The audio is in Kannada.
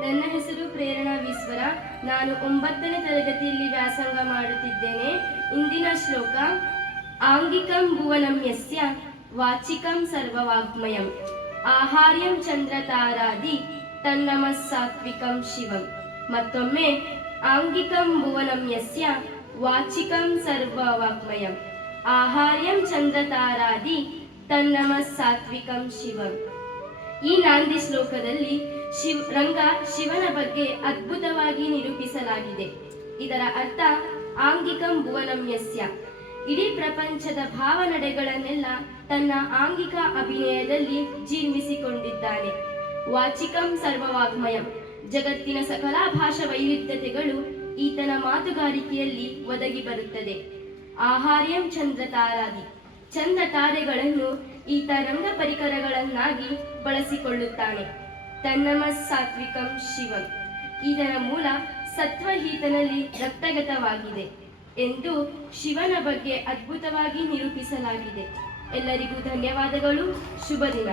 ನನ್ನ ಹೆಸರು ಪ್ರೇರಣಾ ಈಶ್ವರ. ನಾನು 9ನೇ ತರಗತಿಯಲ್ಲಿ ವ್ಯಾಸಂಗ ಮಾಡುತ್ತಿದ್ದೇನೆ. ಇಂದಿನ ಶ್ಲೋಕ: ಆಂಗಿಕಂ ಭುವನಂ ಯಸ್ಯ ವಾಚಿಕಂ ಸರ್ವವಾಗ್ಮಯಂ ಆಹಾರ್ಯಂ ಚಂದ್ರತಾರಾದಿ ತನ್ನಮಃ ಸಾತ್ವಿಕಂ ಶಿವಂ. ಮತ್ತೊಮ್ಮೆ: ಆಂಗಿಕಂ ಭುವನಂ ಯಸ್ಯ ವಾಚಿಕಂ ಸರ್ವವಾಗ್ಮಯಂ ಆಹಾರ್ಯಂ ಚಂದ್ರತಾರಾದಿ ತನ್ನಮಃ ಸಾತ್ವಿಕಂ ಶಿವಂ. ಈ ನಾಂದಿ ಶ್ಲೋಕದಲ್ಲಿ ರಂಗ ಶಿವನ ಬಗ್ಗೆ ಅದ್ಭುತವಾಗಿ ನಿರೂಪಿಸಲಾಗಿದೆ. ಇದರ ಅರ್ಥ: ಆಂಗಿಕಂ ಭುವನಂ ಯಸ್ಯ, ಇಡೀ ಪ್ರಪಂಚದ ಭಾವನಡೆಗಳನ್ನೆಲ್ಲ ತನ್ನ ಆಂಗಿಕ ಅಭಿನಯದಲ್ಲಿ ಜೀರ್ಣಿಸಿಕೊಂಡಿದ್ದಾನೆ. ವಾಚಿಕಂ ಸರ್ವವಾಗ್ಮಯಂ, ಜಗತ್ತಿನ ಸಕಲ ಭಾಷಾ ವೈವಿಧ್ಯತೆಗಳು ಈತನ ಮಾತುಗಾರಿಕೆಯಲ್ಲಿ ಒದಗಿ ಬರುತ್ತದೆ. ಆಹಾರ್ಯಂ ಚಂದ್ರ ತಾರಾದಿ, ಚಂದ್ರ ತಾರೆಗಳನ್ನು ಈತ ರಂಗ ಪರಿಕರಗಳನ್ನಾಗಿ ಬಳಸಿಕೊಳ್ಳುತ್ತಾನೆ. ತನ್ನಮಃ ಸಾತ್ವಿಕಂ ಶಿವಂ, ಇದರ ಮೂಲ ಸತ್ವ ಈತನಲ್ಲಿ ರಕ್ತಗತವಾಗಿದೆ ಎಂದು ಶಿವನ ಬಗ್ಗೆ ಅದ್ಭುತವಾಗಿ ನಿರೂಪಿಸಲಾಗಿದೆ. ಎಲ್ಲರಿಗೂ ಧನ್ಯವಾದಗಳು. ಶುಭ ದಿನ.